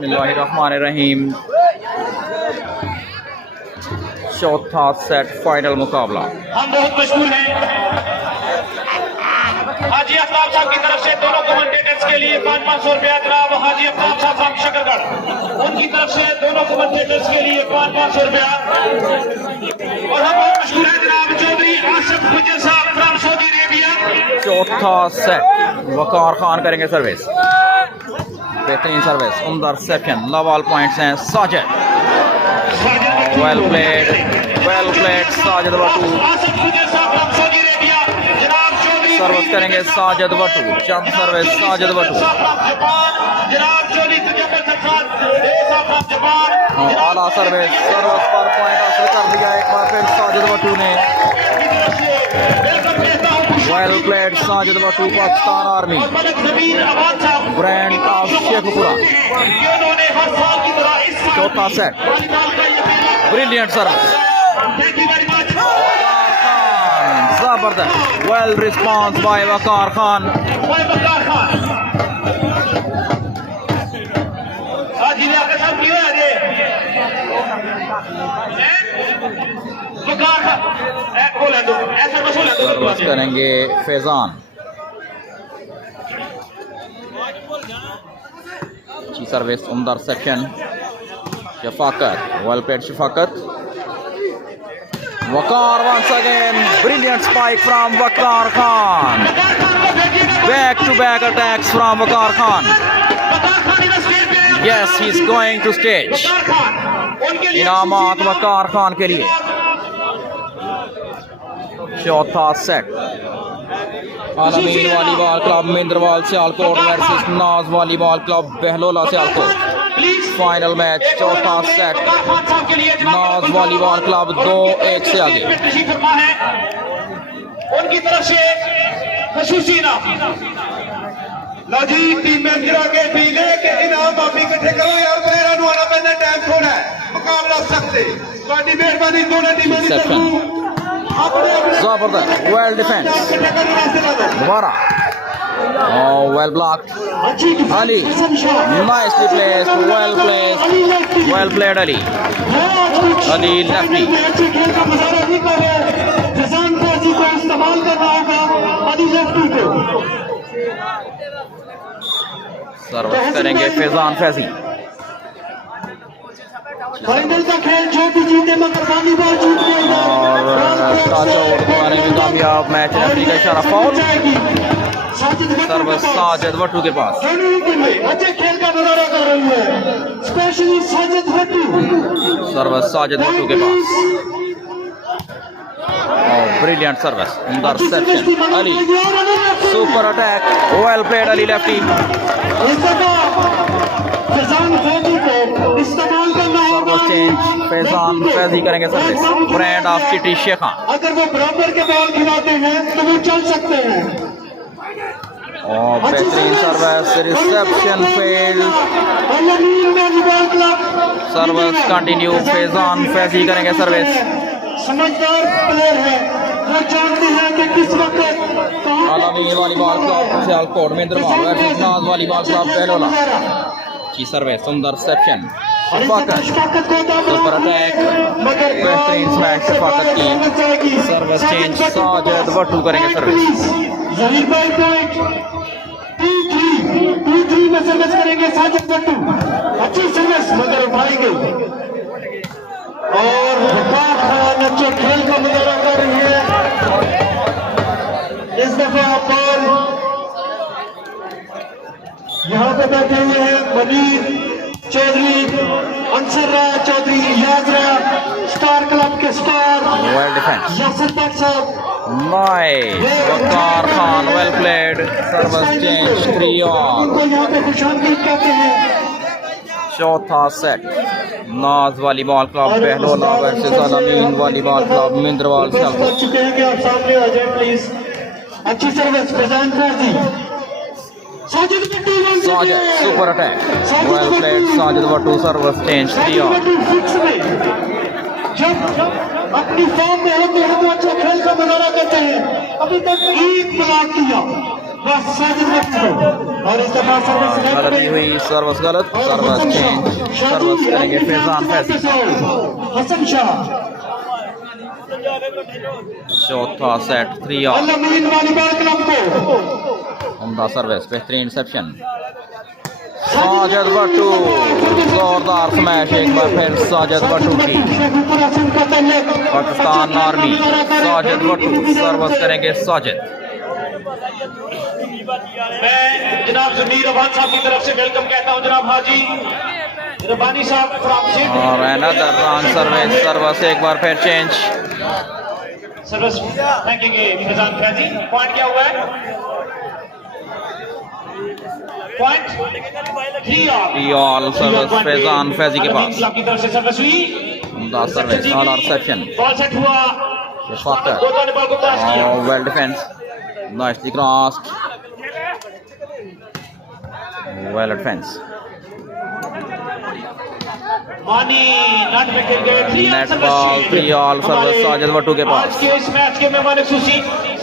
बिस्मिल्लाहिर्रहमानिर्रहीम। चौथा set final मुकाबला। हम बहुत मशहूर हैं हाजी अफ्ताब साहब की तरफ से दोनों कमेंटेटर्स के लिए 500 रुपया जनाब हाजी अफ्ताब साहब शकरगढ़ उनकी तरफ से दोनों कमेंटेटर्स के लिए 500 रुपया। और हम बहुत मशहूर हैं जनाब चौधरी आसिफ गुजर साहब फ्रॉम सऊदी अरेबिया। चौथा सेट वकार खान करेंगे सर्विस। बेहतरीन सर्विस, उमदा रिसेप्शन, लवाल पॉइंट्स हैं Sajid. Well played Sajid Wattoo. Service करेंगे साजिद वटू, चंद सर्विस साजिद वटू। आला सर्विस पर पॉइंट हासिल कर लिया एक बार फिर साजिद वटू ने। Well played Sajid Wattoo, Pakistan army brand of Sheikhupura. चौथा सेट, ब्रिलियंट सर्विस, जबरदस्त, well response by Waqar Khan. Service करेंगे फैजान। अच्छी सर्विस, उमदा reception, Shafqat, well played Shafqat. Waqar once again, brilliant spike from Waqar Khan. Back to back attacks from Waqar Khan. Yes, he's going to stage. इनामात वकार खान के लिए। चौथा set, Alameen volleyball club Mindrawal Sialkot versus Naz volleyball club Behlola Sialkot. Final match, चौथा set, Naz volleyball club 2-1 से आगे। उनकी तरफ से खसूसी इनाम लो जी, टीम मैनेजर के पीले के इनाम आप इकट्ठे करो यार, प्लेयरां ਨੂੰ आना पैंदा, टाइम थोड़ा है, मुकाबला सख्त है। ਤੁਹਾਡੀ ਮਿਹਰਬਾਨੀ दोनों टीमां ਦੀ तरफों जबरदस्त, वेल डिफेंस, दोबारा, well blocked, Ali nicely placed, well played Ali lefty. Service करेंगे फैजान फैजी। फाइनल का खेल जो भी जीते मगर वॉलीबॉल जीत जाएगा। और टच आउट करने में कामयाब, मैच रेफरी का इशारा, फाउल। सर्विस साजिद वटू के पास। अच्छे खेल का नजारा कर रही है स्पेशली साजिद वटू। सर्विस साजिद वटू के पास, ब्रिलियंट सर्विस, उमदा reception, Ali super attack, well played Ali lefty. Service change, Faizan Faizi करेंगे सर्विस, ब्रांड ऑफ चिटी शेखा। अगर वो बराबर के बॉल खिलाते हैं तो वो चल सकते हैं। और बेहतरीन service, reception fail, service continue, Faizan Faizi करेंगे सर्विस। समझदार प्लेयर है, वो जानते हैं कि किस वक्त आलमीन volleyball club Sialkot मिंद्रवाल versus Naz volleyball club बहलोला। अच्छी सर्विस, सुंदर रिसेप्शन, शफाकत, सुपर अटैक, बेहतरीन स्मैश शफाकत की। सर्विस चेंज, साजिद वटू करेंगे सर्विस। T3 में सर्विस करेंगे साजिद वटू। अच्छी सर्विस मगर उठाई गई और वकार खान अच्छे खेल का मुजाहरा कर रही है। इस दफा बॉल यहाँ पे बैठे हुए हैं मनीर चौधरी, अंसर चौधरी, यादरा स्टार क्लब के स्टार, वेल डिफेंस, यासिर तक साहब, nice, Waqar Khan well played, service change, 3 on. उनको यहाँ पे खुशामदीद कहते हैं। चौथा set, Naz volleyball club Behlola versus Alameen volleyball club Mindrawal Sialkot. चुके हैं कि आप सामने आ जाए प्लीज। अच्छी service Faizan Faizi, Sajid Wattoo, Sajid super attack, well played Sajid Wattoo, service change, 3 on. जब अपनी फॉर्म में होते हैं तो अच्छा खेल का मुजाहरा करते हैं। अभी तक एक ब्लॉक किया बस साजिद वटू। और इस दफा सर्विस गलती हुई, सर्विस गलत, सर्विस चेंज, सर्विस करेंगे फैजान फैजी। हसन शाह चौथा सेट 3 ऑल। अमीन वॉलीबॉल क्लब को उम्दा सर्विस, बेहतरीन रिसेप्शन। साजिद भट्टू, जोरदार स्मैश एक बार फिर साजिद भट्टू की। पाकिस्तान आर्मी, साजिद भट्टू सर्विस करेंगे साजिद। मैं जनाब जमीर अवान साहब की तरफ से वेलकम कहता हूं जनाब हाजी रबानी साहब फ्रॉम सिंध। और अनदर रॉन्ग सर्विस, सर्विस एक बार फिर चेंज। सर्विस फेंकेंगे फैजान फैजी। पॉइंट क्या हुआ है? Point 3 all service Faizan Faizi के पास। क्लब की तरफ से सर्विस हुई। उम्दा service, all reception. Ball set हुआ। गोता ने बॉल को पास किया। Well defence, nicely crossed, well defence. मानी नेट में खेल गए। Net ball 3 all service Sajid Bhattu के पास। आज के इस मैच के मेहमान खुसूसी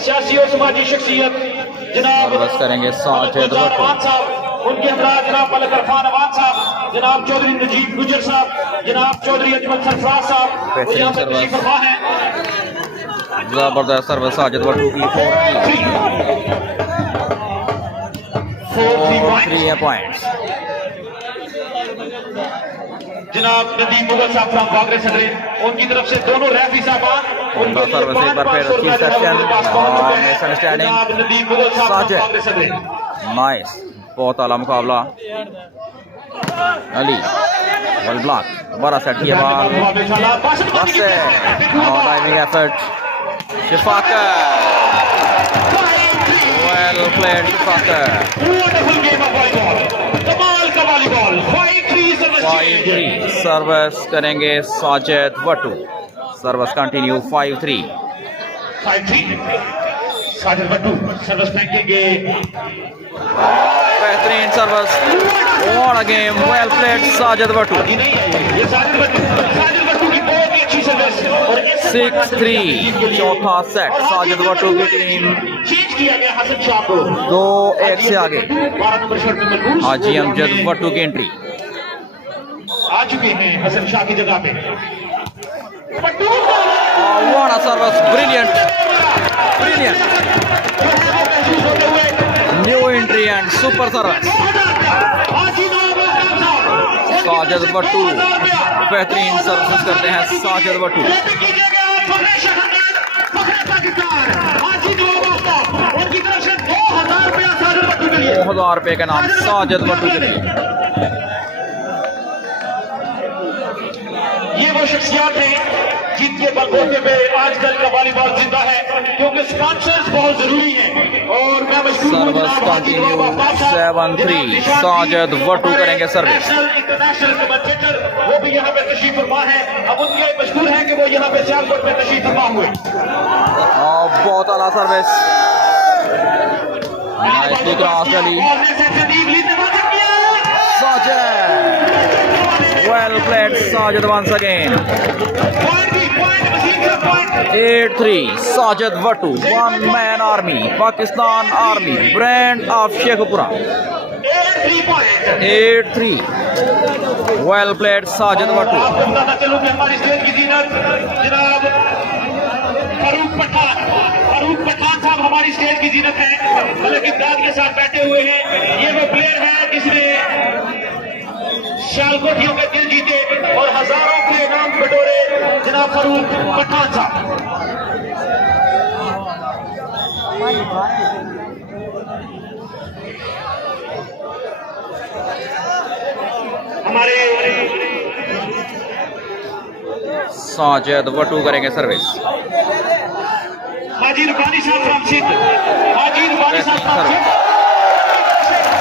सियासी और समाजी शख्सियत जनाब सर्विस करेंगे साजिद भट्टू। उनके हमरा जनाब मलिक इरफान अवान साहब, जनाब चौधरी नजीब गुजर साहब, जनाब चौधरी अजमल सरफराज साहब बेहतरीन सर्विस, तशरीफ फरमा है। जबरदस्त सर्विस साजिद भट्टू की। 4-3 पॉइंट्स। जनाब नदीम मुगल साहब फ्रॉम कांग्रेस सदर, उनकी तरफ से दोनों रेफरी साहबान उनका सर्विस एक बार फिर अच्छी सेक्शन और मिसअंडरस्टैंडिंग। नदीम मुगल साहब साजिद, कांग्रेस सदर। नाइस, बहुत आला मुकाबला। अली वेल ब्लॉक, बड़ा सेट किया बॉल, बस से diving effort. Shafqat, well played Shafqat. Wonderful game of volleyball, कमाल का वॉलीबॉल। 5-3 सर्विस करेंगे Sajid Bhattu. Service continue 5-3। 5-3 Sajid Bhattu service फेंकेंगे। बेहतरीन service, what a game, well played Sajid Bhattu. ये साजिद भट्टू की बहुत ही अच्छी सर्विस। और 6-3 चौथा सेट, साजिद भट्टू की टीम चेंज किया गया हसन शाह को 2-1 से आगे। 12 नंबर शर्ट में मलबूस हाजी अमजद भट्टू की एंट्री। आ चुके हैं हसन शाह की जगह पे। Bhattu what a service, brilliant, brilliant, महसूस होते हुए new entry and super service. Sajid Bhattu बेहतरीन सर्विस करते हैं साजिद भट्टू। उनकी तरफ से 2000 रुपया साजिद भट्टू के लिए। 2000 रुपये का नाम साजिद भट्टू के लिए। ये वो शख्सियात हैं जिनके बलबूते पे आजकल का वॉलीबॉल जिंदा है, क्योंकि स्पॉन्सर्स बहुत जरूरी हैं। और मैं मशहूर सर्विस कंटिन्यू 7-3 साजिद भट्टू करेंगे सर्विस। इंटरनेशनल कमेंटेटर वो भी यहाँ पे तशरीफ फरमा है। अब उनके मशहूर है कि वो यहाँ पे सियालकोट में तशरीफ फरमा हुए। बहुत आला service, nicely cross Ali. Sajid, well played Sajid once again. 8-3 Sajid Bhattu, one man army, Pakistan army, brand of Sheikhupura. 8-3 well played Sajid Bhattu. आपको बताना चलूं कि हमारी स्टेज की जीनत जनाब फारूक पठान साहब हमारी स्टेज की जीनत है, मलिक इमदाद के साथ बैठे हुए हैं। ये वो प्लेयर है जिसने सियालकोटियों के दिल जीते और हजारों के इनाम बटोरे, जनाब फारूक पठान साहब। हमारे साजिद भट्टू करेंगे service. Haji Rubani Sahab from Sindh, Haji Rubani Sahab from Sindh.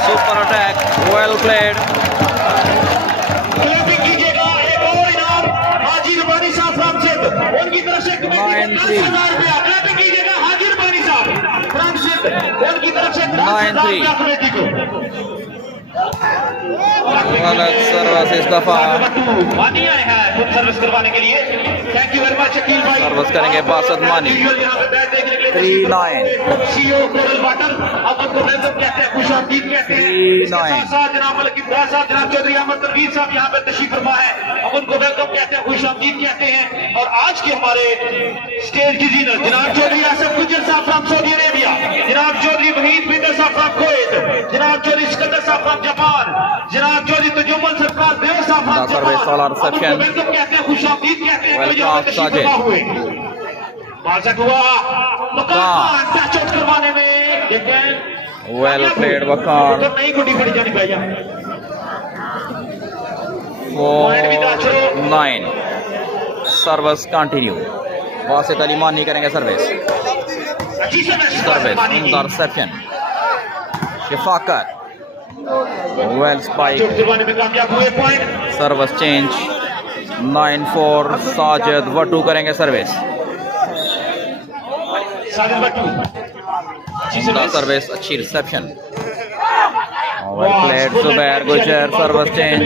Super attack, well played. Clapping कीजिएगा, एक और इनाम हाजी रुबानी साहब फ्रॉम सिंध, उनकी तरफ से 10,000 रुपया। क्लैपिंग कीजिएगा हाजी रुबानी साहब फ्रॉम सिंध, उनकी तरफ से 10,000 रुपया कमेटी को। गलत सर्विस इस दफा। मानी आए हैं खुद सर्विस करवाने के लिए। Thank you very much Akeel भाई। सर्विस करेंगे बासत मानी। 3-9 सीओ कोरल वाटर अब उनको वेलकम कहते हैं, खुश आमदीद कहते हैं। इसके साथ साथ जनाब मलिक इब्राहिम साहब, जनाब चौधरी अहमद तनवीर साहब यहाँ पे तशरीफ फरमा है, अब उनको वेलकम कहते हैं, खुश आमदीद कहते हैं। और आज के हमारे स्टेज डिजाइनर जनाब चौधरी आसफ गुजर साहब फ्रॉम सऊदी अरेबिया, जनाब चौधरी वहीद बिंदर साहब फ्रॉम कुवैत, जनाब चौधरी सिकंदर साहब फ्रॉम जापान, जनाब चौधरी तजुम्मल सरकार देव साहब फ्रॉम सर्विस जापान, वाला रिसेप्शन। वेलकम कहते हैं, खुश आमदीद कहते हैं। वेलकम साजिद। बासठ हुआ मकान टच आउट करवाने में, देखें वेल प्लेड वकार। तो नई गुड्डी पड़ी जानी भैया। 4-9 सर्विस कंटिन्यू। वासित अली मानी करेंगे सर्विस। अच्छी service interception. Shafqat well spike. करवाने में कामयाब हुए point. Service change. 9-4 Sajid Vattu करेंगे सर्विस। साजिद बट्टू सर्विस अच्छी रिसेप्शन। वेल प्लेड जुबैर गुजर सर्विस चेंज।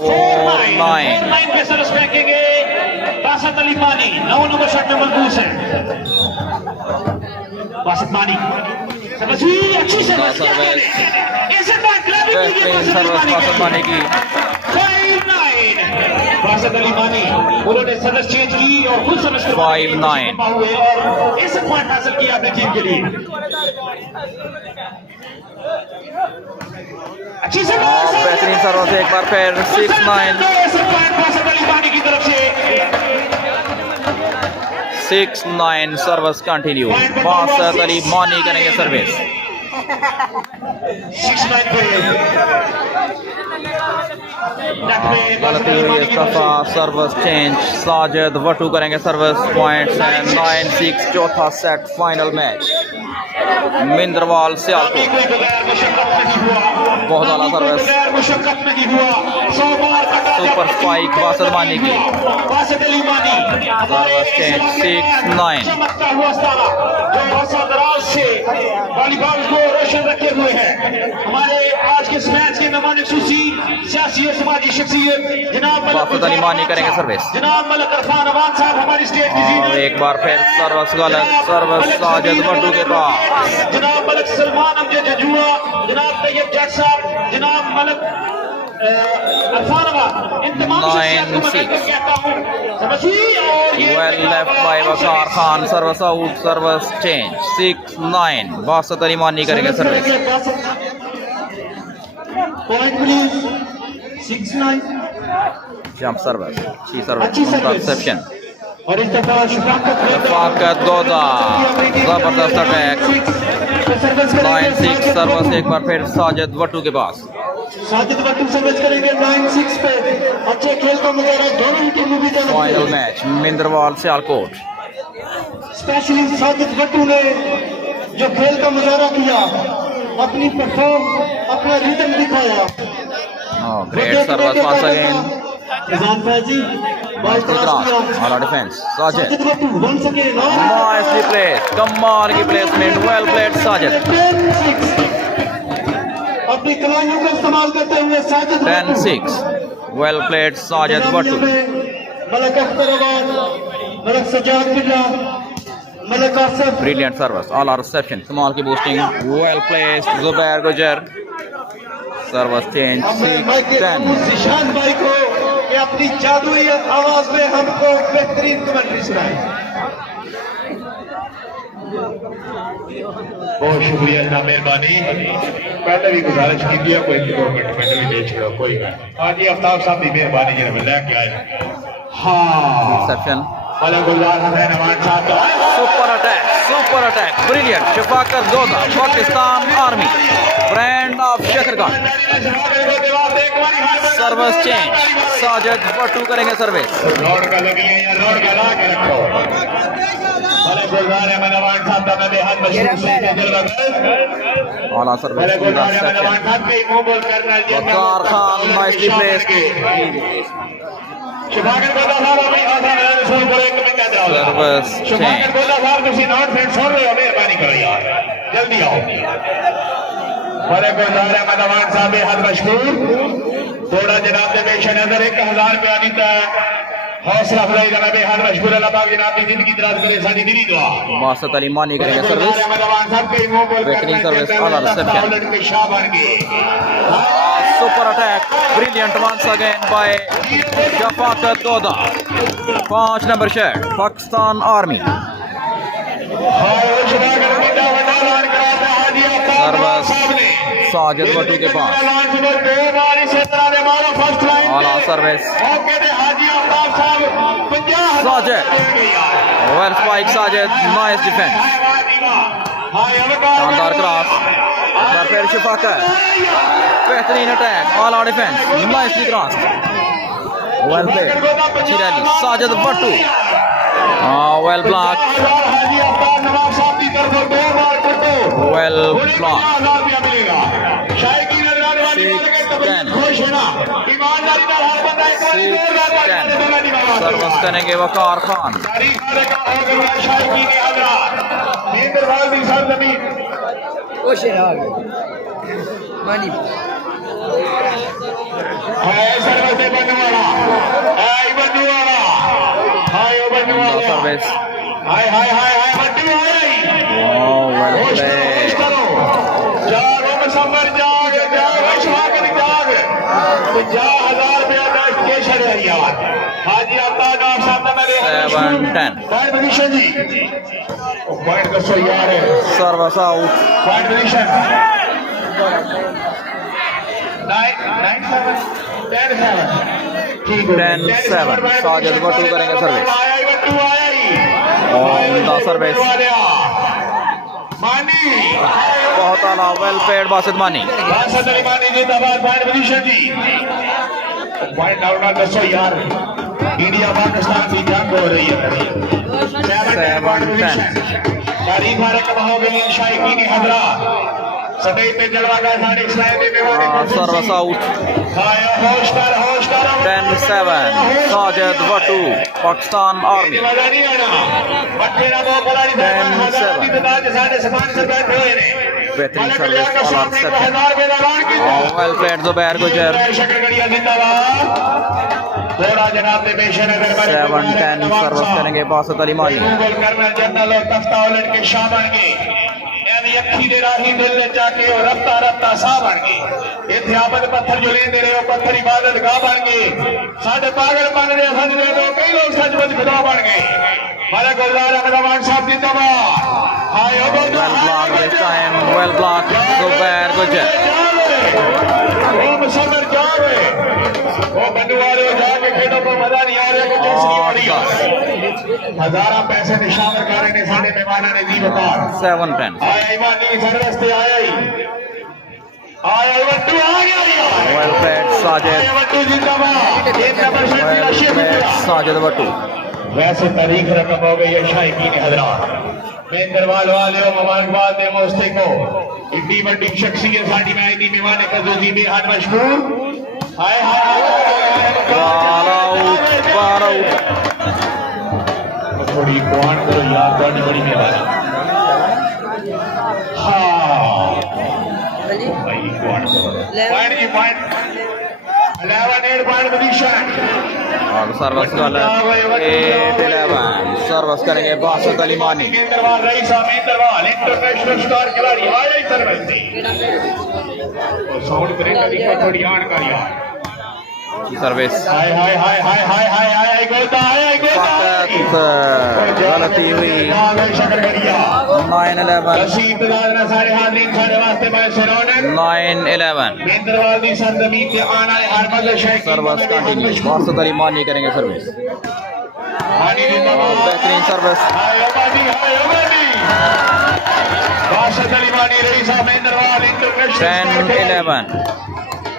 4-9 पे सर्विस फेंकेंगे बासत अली मानी, 9 नंबर शॉट में मलबूस है बासत मानी। सर्विस अच्छी सर्विस बेहतरीन सर्विस बासत मानी की। 5-9 बासत अली मानी, उन्होंने सर्विस चेंज की और खुद सर्विस 5-9 हुए और इस पॉइंट हासिल किया अपनी टीम के लिए। अच्छी सर्विस, बेहतरीन सर्विस एक बार फिर। 6-9 बासत अली मानी की तरफ से 6-9 सर्विस कंटिन्यू। बासत अली मानी करेंगे सर्विस। 6-9 पे गलती हुई इस दफा। Service change. साजिद वटू करेंगे सर्विस। पॉइंट्स हैं 9-6 चौथा सेट फाइनल मैच। मिंदरवाल सियालकोट। बहुत आला सर्विस। सुपर स्पाइक बासत मानी की। सर्विस चेंज 6-9 वॉलीबॉल को रोशन रखे हुए हैं हमारे आज के इस मैच के मेहमान खुसूसी सियासी और समाजी शख्सियत जनाब बासत अली मानी करेंगे सर्विस। जनाब मलिक इरफान अवान साहब हमारी स्टेट और एक बार फिर सर्विस गलत। सर्विस साजिद वटू के पास। जनाब मलिक सलमान अमजद जजुआ, जनाब तैयब जट साहब, जनाब मलिक इरफान अवान, इन तमाम शख्सियत को मैं वेलकम कहता हूं। Well left by Waqar Khan. Service out. Service change 6-9 Basat Ali Mani करेंगे service. Point please 6-9 jump service अच्छी सर्विस। इंटरसेप्शन। और इस दफा शफाकत गोदा जबरदस्त अटैक। 9-6 सर्विस एक बार फिर साजिद वटू के पास। साजिद बट्टू सर्विस करेंगे 9-6 पे। अच्छे खेल को मुजाहरा दोनों टीमों की तरफ फाइनल से। मैच मिंदरवाल सियालकोट। स्पेशली साजिद बट्टू ने जो खेल का मुजाहरा किया, अपनी परफॉर्म, अपना रिदम दिखाया। Great service once again. Nizam Faizi all defence Sajid. Sajid Battu once again nicely place. कमाल की प्लेसमेंट। Well played Sajid. 10-6 अपनी कलाइयों का इस्तेमाल करते हुए Sajid 10-6 well played Sajid Watu. Malik Akhtar Awan, Malik Sajjad Billa, Malik Asif. Brilliant service. All are reception. कमाल की बूस्टिंग। वेल प्लेस्ड जुबैर गुजर। सर्विस चेंज 6-10 जिशान भाई को कि अपनी जादुई आवाज में हमको बेहतरीन कमेंट्री सुनाए। बहुत शुक्रिया जनाब, मेहरबानी। पहले भी गुजारिश की दिया कोई 2 मिनट में भी दे छोड़ो कोई बात। आज ये आफ्ताब साहब की मेहरबानी जो मैं लेके आए। हाँ reception. Malik Gulzar Hussain Awan sahab super attack brilliant. Shafaqat Goda Pakistan army brand of Shakargarh. Service change. Sajid Vattu करेंगे सर्विस। रोड का लगी है या रोड का ला के रखो। मलिक गुलजार अहमद अवान साहब का मैं बेहद मशहूर से जलवा ऑल आर सर्विस। मलिक गुलजार अहमद अवान साहब के मुंह बोल करना वकार खान नाइसली प्लेस्ड। शुभाकर गोदा साहब अभी आसान है शुरू करो एक मिनट कहते हो सर्विस शुभाकर चेंज। गोदा साहब ਤੁਸੀਂ नॉट फ्रेंड सुन रहे हो मेहरबानी करो यार जल्दी आओ। मलिक गुलजार अहमद अवान साहब बेहद मशहूर। थोड़ा जनाब से पेश नजर 1000 रुपया दी था हौसला अफजाई का बेहद मशहूर अल्लाह पाक जनाब की जिंदगी दराज करे साडी दिली दुआ बासत अली मानी करेंगे सर्विस बेहतरीन सर्विस ऑल रिसेप्शन के शाह बन गए super attack brilliant once again by Shafaqat Doda 5 number शेड पाकिस्तान आर्मी सर्विस साजिद भट्टू के पास आला service Sajid well spike Sajid nice defence शानदार क्रॉस फिर शफाकत बेहतरीन attack all out defence nicely cross well played अच्छी rally Sajid Bhattu well block well block service करेंगे Waqar Khan service service out 10-7 Sajid Bhattu करेंगे सर्विस सर्विस बहुत आला वेल पेड बासित मानी इंडिया पाकिस्तान की जंग हो रही है 7-10 तारीफ शायकीन हजरात सदैव पे जलवा का साढ़े service out 10-7 Sajid Bhattu Pakistan army 10-7 बेहतरीन सर्विस वेल प्लेड जुबैर गुजर 7-10 सर्विस करेंगे बासत अली मानी अखी दे राही दिल ने जाके और रफ्ता रफ्ता सा बन गए इथे आबद पत्थर जो लेंदे रहे पत्थर इबादत गाह बन गए साडे पागल बन रहे सजदे तो कई लोग सचमुच खुदा बन गए हमारा गुलजार अहमद साहब जिंदाबाद हाय well block this time well block Zubair Gujjar ओ मुसम्मर जावे ओ बंदू वाले जाके खेलों को मजा नहीं आ रहा कुछ ऐसी हो रही हजारा पैसे निशावर कर रहे ने साडे मेहमानां ने दी बकार 7-10 आया ईमानी सर्विस ते आया ही आया वट्टू आ गया वेल प्लेड साजिद वट्टू जिंदाबाद एक नंबर से साजिद भट्टू वैसे तारीख रकम हो गई है शायकीन हजरात मैं दरबार वाले मुबारकबाद दे मोस्ते को इतनी बड़ी शख्सियत साडी में आई थी मेहमान कजूजी बेहद मशहूर हाय हाय थोड़ी पॉइंट करो यार बड़ी बड़ी मेहरबानी हाँ भाई पॉइंट करो पॉइंट की पॉइंट 11 पॉइंट पोजीशन और सर्विस वाला 8-11 सर्विस करेंगे बासत अली मानी इंटरनेशनल स्टार खिलाड़ी आया सर्विस साउंड ब्रेकर की थोड़ी जानकारी सर्विस हाय हाय हाय हाय हाय हाय हाय गोता हाय गोता गलती हुई 9-11 रशीद दादा सारे हाजिरीन सारे वास्ते मैं सिरोनक 9-11 इंद्रवाल दी सरजमीन पे आने वाले हर मजलिस शेख सर्विस कंटिन्यू बासत अली मानी करेंगे सर्विस बेहतरीन सर्विस हाय ओबादी बासत अली मानी रही साहब इंद्रवाल इंटरनेशनल 10-11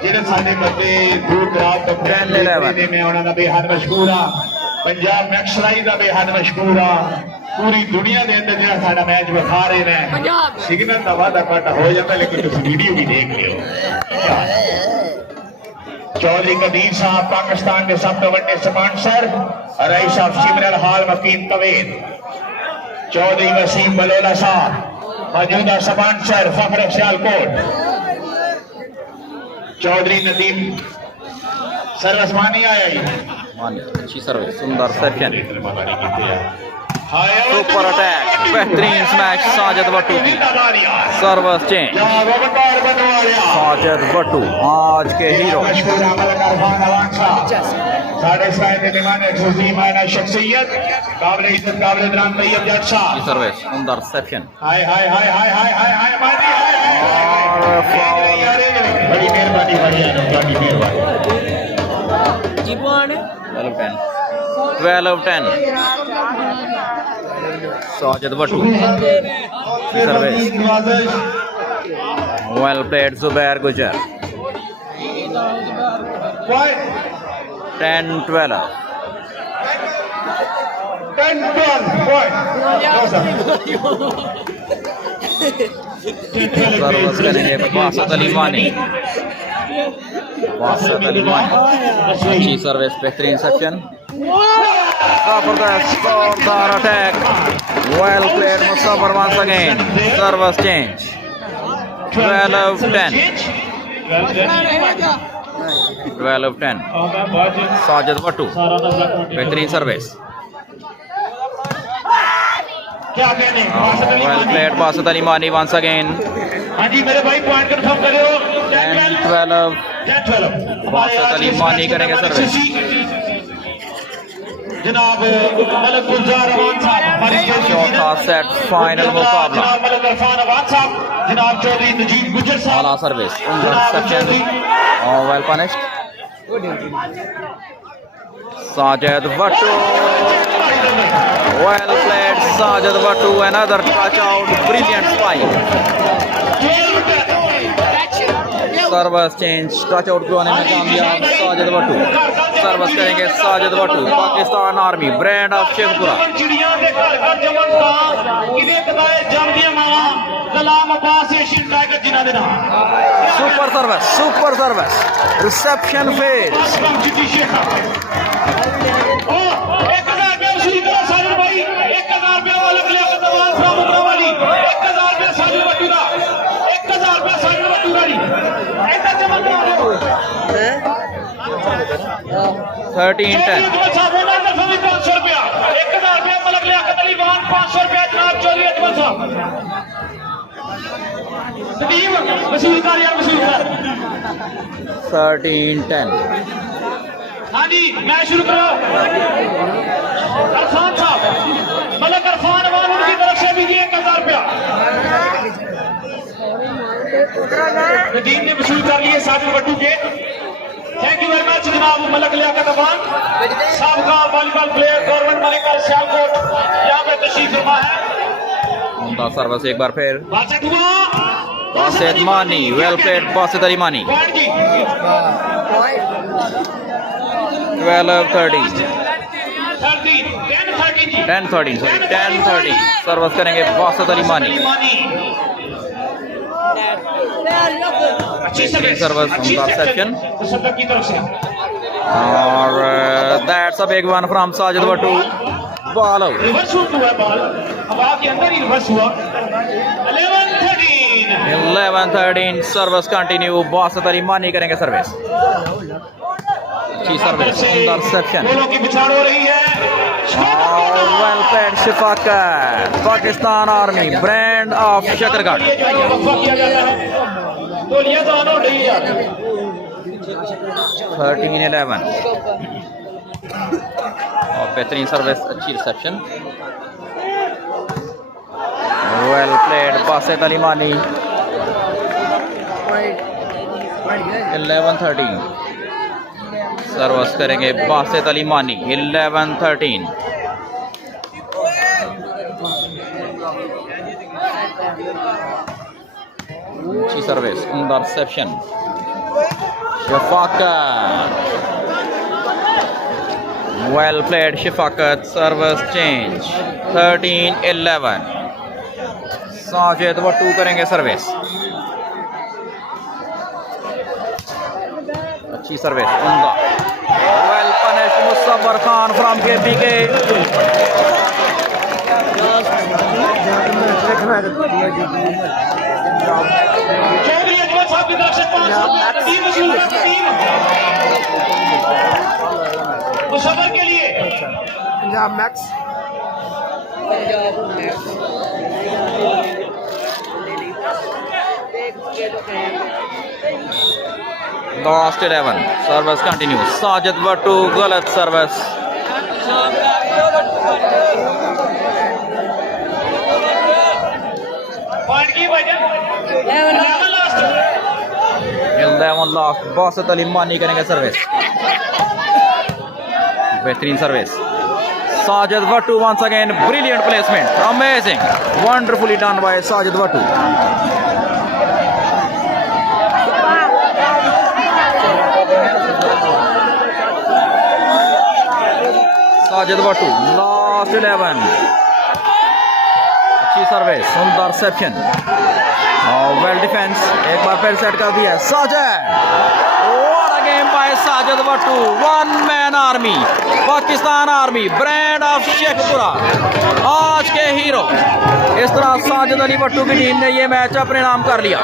ਜਿਹੜੇ ਸਾਡੇ ਬੱਚੇ ਦੂਰ ਦਰਾਜ ਤੋਂ ਫਰੈਂਡ ਦੇ ਮੈਂ ਉਹਨਾਂ ਦਾ ਬੇਹੱਦ ਮਸ਼ਹੂਰ ਆ ਪੰਜਾਬ ਮੈਕਸਰਾਈ ਦਾ ਬੇਹੱਦ ਮਸ਼ਹੂਰ ਆ ਪੂਰੀ ਦੁਨੀਆ ਦੇ ਅੰਦਰ ਜਿਹੜਾ ਸਾਡਾ ਮੈਚ ਵਿਖਾ ਰਹੇ ਨੇ ਸਿਗਨਲ ਦਾ ਵਾਧਾ ਘਾਟਾ ਹੋ ਜਾਂਦਾ ਲੇਕਿਨ ਤੁਸੀਂ ਵੀਡੀਓ ਵੀ ਦੇਖ ਲਿਓ चौधरी कबीर साहब पाकिस्तान के सब तो बड़े स्पॉन्सर रईस साहब सिमरन हाल मकीन कवेद चौधरी वसीम बलोला साहब मौजूदा स्पॉन्सर फखर सियालकोट चौधरी नदीम सरवसमानी आया मानी अच्छी सर्विस सुंदर सेक्शन हाय सुपर अटैक बेहतरीन स्मैश साजिद भट्टू की सर्विस चेंज साजिद भट्टू आज के हीरो साढ़े सात दिमाने खुशी मायना शख्सियत काबिल इज्जत काबिल दरान तैयब जट अच्छी साहब सर्विस सुंदर सेक्शन हाय हाय हाय हाय हाय हाय हाय मानी हाय बड़ी मेहरबानी बड़ी मेहरबानी 12-10 Sajid Bhattu service well played Zubair गुजर 10-12 सर्विस करेंगे बासत अली मानी अच्छी सर्विस बेहतरीन सेक्शन जबरदस्त जोरदार attack well played Musabbar once again service change 12-10 Sajid Bhattu बेहतरीन सर्विस क्या कहने वेल प्लेड बासत अली मानी वंस अगेन हाँ जी मेरे भाई पॉइंट कंफर्म करो 10-12 बासत अली मानी करेंगे सर्विस जनाब मलक गुलजार अवान साहब हमारी चौथा सेट फाइनल मुकाबला जनाब मलक इरफान अवान साहब जनाब चौधरी नजीब गुजर साहब आला service section well punished Sajid Bhattu well played Sajid Bhattu another touch out brilliant spike service change touch out करवाने में कामयाब साजिद भट्टू सर्विस करेंगे Sajid Bhattu Pakistan army brand of Sheikhpura चिड़िया दे घर घर जमन का किले कदाए जमदिया मावा कलाम अब्बास एशियन टाइगर जिना देना सुपर सर्विस रिसेप्शन फेज चिट्टी शेख ओ 1000 रुपया वसूल करो साजिद भाई 1000 रुपया वाला लियाकत अवान फ्रॉम उमरावाली 1000 रुपया साजिद भट्टू का 1000 रुपया साजिद भट्टू का ऐसा जमन का 13-10 500 रुपया 1000 रुपया मलक लियाकत अली वाहन 500 रुपया जनाब चौधरी अजमल साहब नदीम वसूल कर यार वसूल कर 13-10 हाँ जी मैं शुरू करो अरफान साहब मलक अरफान अवान उनकी तरफ से भी दिए 1000 रुपया नदीम ने वसूल कर लिए साजिद भट्टू के थैंक यू वेरी मच जनाब मलक लियाकत अवान साबका वॉलीबॉल प्लेयर गवर्नमेंट मलिका सियालकोट यहाँ पे तशरीफ फरमा है उनका सर्विस एक बार फिर बादशाह हुआ बासित मानी वेल प्लेड बासित अली मानी 12-13 10-13 सर्विस करेंगे बासित अली मानी अच्छी सर्विस उनका सेक्शन की तरफ से और that's a big one from Sajid Bhattu ball out reverse हुआ बॉल हवा के अंदर ही रिवर्स हुआ 11-13 सर्विस कंटिन्यू बासित अली मानी करेंगे सर्विस अच्छी सर्विस सुंदर सेक्शन गोलों की बिछाड़ हो रही है well played Shafaqat Pakistan army brand of Shakargarh तो लिया तो आना नहीं यार 13-11 और बेहतरीन सर्विस अच्छी reception well played Basit Ali मानी 11-13 सर्विस करेंगे बासित अली मानी 11-13 अच्छी सर्विस उमदा reception Shafqat well played Shafaqat service change 13-11 Sajid Bhattu करेंगे सर्विस अच्छी सर्विस उमदा well punished Musawwar Khan from KPK Chaudhry Ajmal sahab की तरफ से 500 मुसफर के लिए Punjab max Last 11. Service continues. Sajid Vattu, galat service. Point की वजह last 11 last. Basit Ali Mani करेंगे सर्विस. बेहतरीन service. Sajid Vattu once again brilliant placement. Amazing. Wonderfully done by Sajid Vattu. Sajid Vattu, last 11. अच्छी service, सुंदर सेप्शन. Well defence, एक बार फिर set कर दिया Sajid. What a game by Sajid Vattu. One man army. Pakistan army, brand of Sheikhpura, आज के hero. इस तरह साजिद अली भट्टू की टीम ने ये मैच अपने नाम कर लिया.